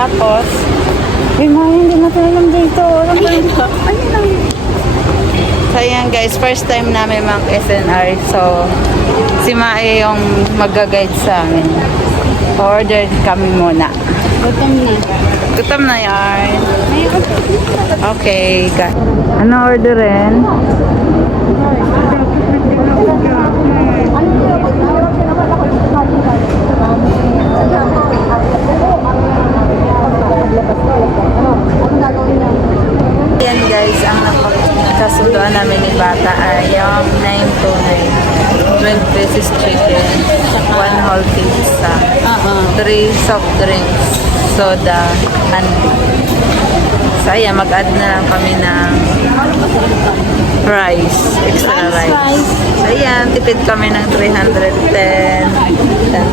Tapos, eh, Maya, hindi natin alam dito. Alam ko lang. Ano lang? So, ayan guys, first time namin mag SNR. So, si Mae yung mag-guide sa amin. Order kami muna. Gutom na. Gutom na yarn. Okay, guys. Ano orderin? Bata ay yung 929. 12 pesos chicken, 1 whole pizza, Oo. 3 soft drinks, soda, and So ayan, mag-add na lang kami ng rice, extra Rice. So ayan, tipid kami ng 310. Tan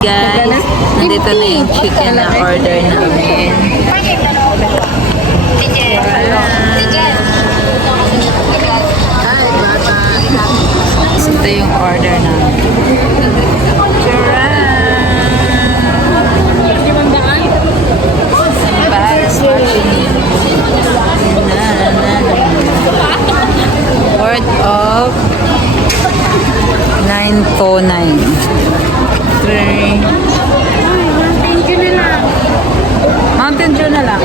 Guys, nandito na yung chicken na order namin. So, ito yung order namin. Worth of 9.09 strawberry. Ay, Dew na lang. Mountain Dew na lang.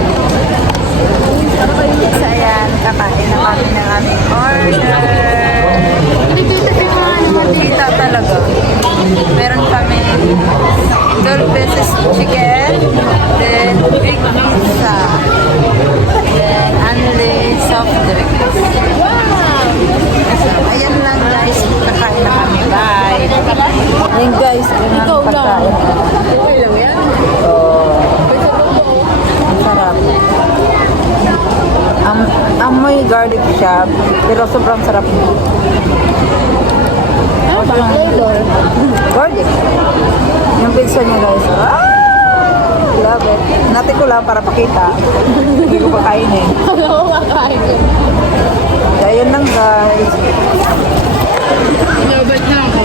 Okay, so ayan, kakain na kami ng aming order. Dito dito talaga. Meron kami 12 pesos chicken, then big pizza, then siya, pero sobrang sarap. Ano ba ang flavor? Garlic. Yung pizza niya guys. Ah! Love it. Nati ko lang para pakita. Hindi ko pakain eh. Oo, makain ko. Kaya yun lang guys. Inabat na ako.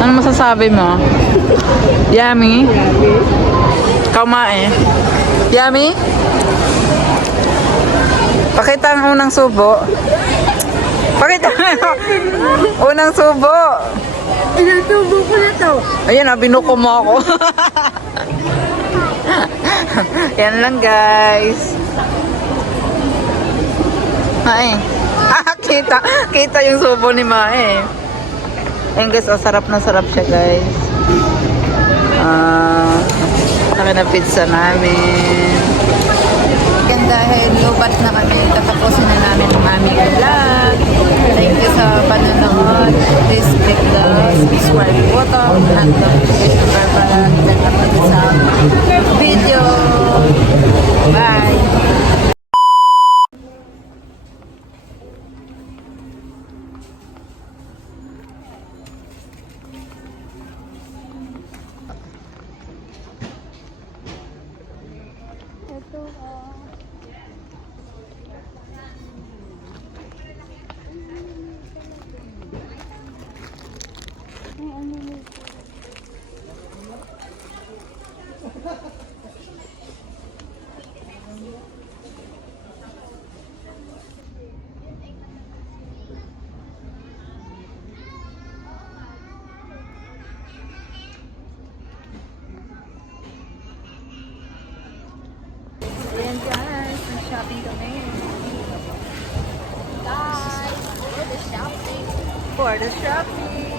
Ano masasabi mo? Yummy? Kumain. Yummy? Pakita unang subo. Ang unang subo. Inatubo ko na to. Ayan, ah, binuko mo ako. Yan lang, guys. Mae. Ah, kita. Kita yung subo ni Mae. Ayan, guys. Oh, sarap na sarap siya, guys. Ah, laki na pizza namin. Yan dahil lubat na kami, tatapusin na namin ang aming vlog. Thank you sa panonood. Please click the subscribe button and the guys, for the shopping. For the shopping.